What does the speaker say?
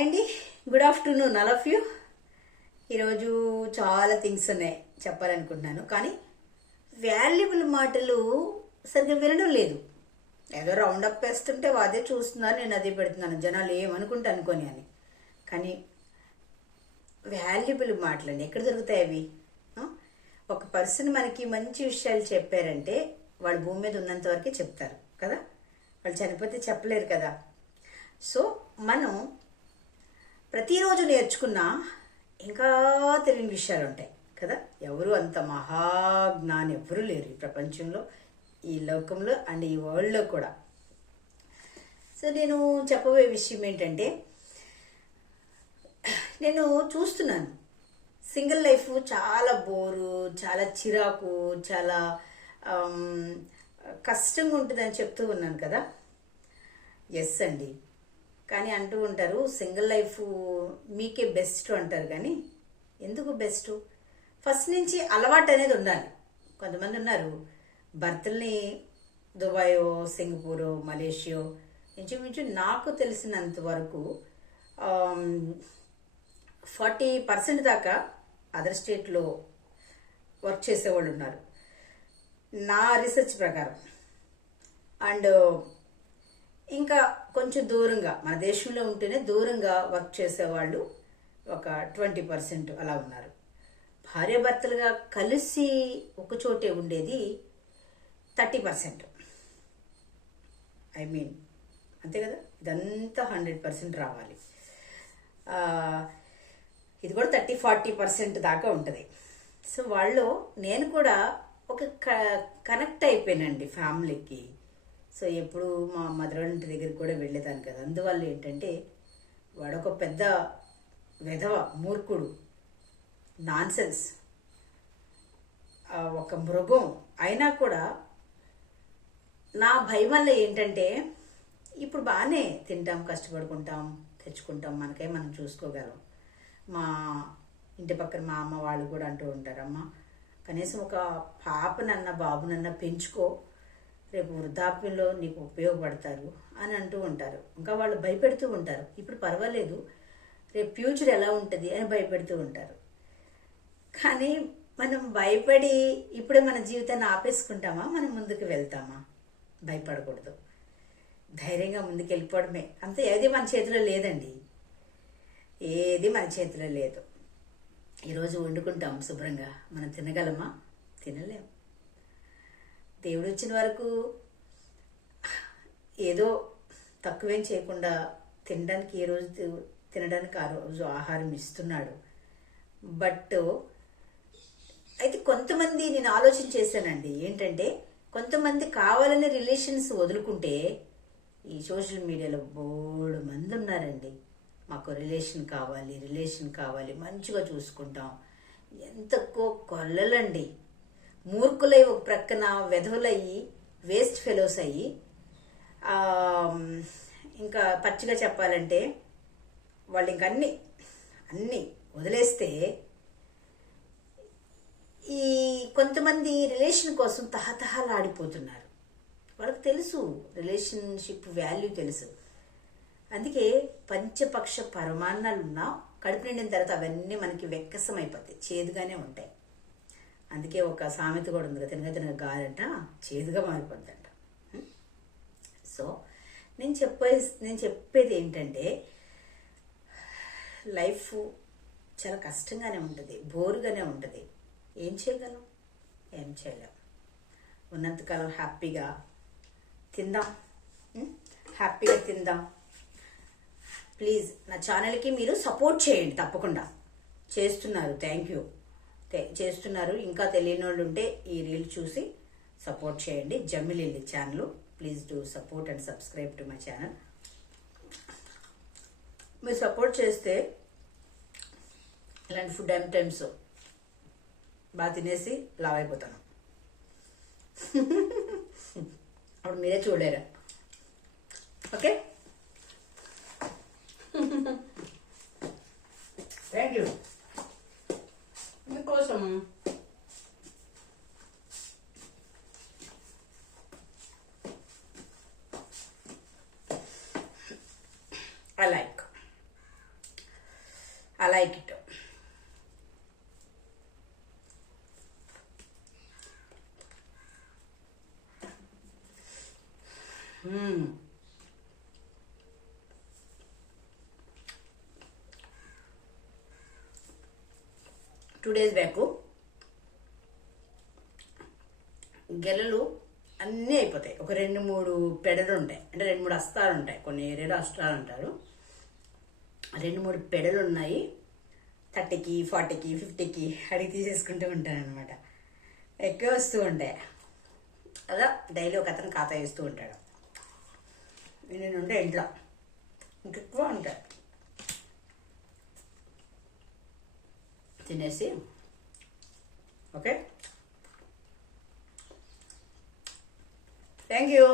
Hi అండి, good afternoon all of you. ఈరోజు చాలా థింగ్స్ ఉన్నాయి చెప్పాలనుకుంటున్నాను, కానీ వాల్యుబుల్ మాటలు సరిగ్గా వినడం లేదు. ఏదో రౌండ్ అప్ వేస్తుంటే అదే చూస్తున్నారు, నేను అదే పెడుతున్నాను, జనాలు ఏమనుకుంటే అనుకోని అని. కానీ వాల్యుబుల్ మాటలండి ఎక్కడ దొరుకుతాయి అవి? ఒక పర్సన్ మనకి మంచి విషయాలు చెప్పారంటే వాళ్ళు భూమి మీద ఉన్నంత వరకే చెప్తారు కదా, వాళ్ళు చనిపోతే చెప్పలేరు కదా. సో మనం ప్రతిరోజు నేర్చుకున్నా ఇంకా తెలియని విషయాలు ఉంటాయి కదా. ఎవరు అంత మహాజ్ఞాని ఎవరు లేరు ఈ ప్రపంచంలో, ఈ లోకంలో అండ్ ఈ వరల్డ్లో కూడా. సో నేను చెప్పబోయే విషయం ఏంటంటే, నేను చూస్తున్నాను సింగిల్ లైఫ్ చాలా బోరు, చాలా చిరాకు, చాలా కష్టంగా ఉంటుందని చెప్తూ ఉన్నాను కదా. ఎస్ అండి, కానీ అంటూ ఉంటారు సింగిల్ లైఫ్ మీకే బెస్ట్ అంటారు. కానీ ఎందుకు బెస్ట్? ఫస్ట్ నుంచి అలవాటు అనేది ఉండాలి. కొంతమంది ఉన్నారు భర్తల్ని దుబాయో, సింగపూరో, మలేషియో, ఇంచుమించు నాకు తెలిసినంత వరకు 40% దాకా అదర్ స్టేట్లో వర్క్ చేసేవాళ్ళు ఉన్నారు నా రీసెర్చ్ ప్రకారం. అండ్ ఇంకా కొంచెం దూరంగా మన దేశంలో ఉంటేనే దూరంగా వర్క్ చేసేవాళ్ళు ఒక 20% అలా ఉన్నారు. భార్యాభర్తలుగా కలిసి ఒక చోటే ఉండేది 30%. ఐ మీన్ అంతే కదా, ఇదంతా 100% రావాలి. ఇది కూడా 30-40% దాకా ఉంటుంది. సో వాళ్ళు నేను కూడా ఒక కనెక్ట్ అయిపోయానండి ఫ్యామిలీకి. సో ఎప్పుడు మా మదర్ ఇంటి దగ్గరికి కూడా వెళ్ళేదాన్ని కదా. అందువల్ల ఏంటంటే వాడొక పెద్ద వెధవ, మూర్ఖుడు, నాన్సెన్స్, ఒక మృగం అయినా కూడా నా భయం వల్ల ఏంటంటే, ఇప్పుడు బాగానే తింటాం, కష్టపడుకుంటాం, తెచ్చుకుంటాం, మనకే మనం చూసుకోగలం. మా ఇంటి పక్కన మా అమ్మ వాళ్ళు కూడా అంటూ ఉంటారు, అమ్మ కనీసం ఒక పాపనన్నా బాబునన్నా పెంచుకో, రేపు వృద్ధాప్యంలో నీకు ఉపయోగపడతారు అని అంటూ ఉంటారు. ఇంకా వాళ్ళు భయపెడుతూ ఉంటారు, ఇప్పుడు పర్వాలేదు రేపు ఫ్యూచర్ ఎలా ఉంటుంది అని భయపెడుతూ ఉంటారు. కానీ మనం భయపడి ఇప్పుడే మన జీవితాన్ని ఆపేసుకుంటామా, మనం ముందుకు వెళ్తామా? భయపడకూడదు, ధైర్యంగా ముందుకు వెళ్ళిపోవడమే. అంతే, ఏది మన చేతిలో లేదండి, ఏది మన చేతిలో లేదు. ఈరోజు వండుకుంటాం శుభ్రంగా, మనం తినగలమా? తినలేం. దేవుడు వచ్చిన వరకు ఏదో తక్కువేం చేయకుండా తినడానికి, ఏ రోజు తినడానికి ఆ రోజు ఆహారం ఇస్తున్నాడు. బట్ అయితే కొంతమంది, నేను ఆలోచన చేశానండి, ఏంటంటే కొంతమంది కావాలని రిలేషన్స్ వదులుకుంటే, ఈ సోషల్ మీడియాలో బోడు మంది ఉన్నారండి, మాకు రిలేషన్ కావాలి, రిలేషన్ కావాలి, మంచిగా చూసుకుంటాం. ఎంతకో కొల్లలండి, మూర్ఖులై ఒక ప్రక్కన, వెధవులయ్యి, వేస్ట్ ఫెలోస్ అయ్యి, ఇంకా పచ్చిగా చెప్పాలంటే వాళ్ళు ఇంక అన్నీ వదిలేస్తే, ఈ కొంతమంది రిలేషన్ కోసం తహతహలాడిపోతున్నారు. వాళ్ళకి తెలుసు రిలేషన్షిప్ వాల్యూ తెలుసు. అందుకే పంచపక్ష పరమాన్నాలున్నా కడుపు నిండిన తర్వాత అవన్నీ మనకి వెక్కసం అయిపోతాయి, చేదుగానే ఉంటాయి. అందుకే ఒక సామెత కూడా ఉంది కదా, తినగా తినగా గాలంట చేదుగా మారిపోద్దంట. సో నేను చెప్పేది ఏంటంటే, లైఫ్ చాలా కష్టంగానే ఉంటుంది, బోరుగానే ఉంటుంది. ఏం చేయగలం? ఏం చేయలేం. ఉన్నంతకాలం హ్యాపీగా తిందాం, హ్యాపీగా తిందాం. ప్లీజ్ నా ఛానల్కి మీరు సపోర్ట్ చేయండి, తప్పకుండా చేస్తున్నారు. థ్యాంక్ యూ, చేస్తున్నారు. ఇంకా తెలియని వాళ్ళు ఉంటే ఈ రీల్ చూసి సపోర్ట్ చేయండి. జమ్మిలిల్లి channel, please do support and subscribe to my channel. మీరు సపోర్ట్ చేస్తే ఇలాంటి ఫుడ్ ఐటమ్స్ బాగా తినేసి లావ్ అయిపోతాను. అప్పుడు మీరే చూడలేరా? Okay, thank you. మీకోసం I like. I like it. Two days back గెలలు అన్నీ అయిపోతాయి. ఒక 2-3 పెడలు ఉంటాయి, అంటే 2-3 అస్తాలు ఉంటాయి. కొన్ని ఏరియాలో అష్టాలు అంటారు. 2-3 పెడలు ఉన్నాయి. 30కి 40కి 50కి అడిగి తీసేసుకుంటూ ఉంటాను అనమాట. ఎక్కువ వస్తూ ఉంటాయి. అలా డైలీ ఒక అతను ఖాతా వేస్తూ ఉంటాడు. నేను ఉంటే ఇంట్లో ఇంకెక్కువ ఉంటాయి. తినేసి ఓకే, థ్యాంక్ యూ.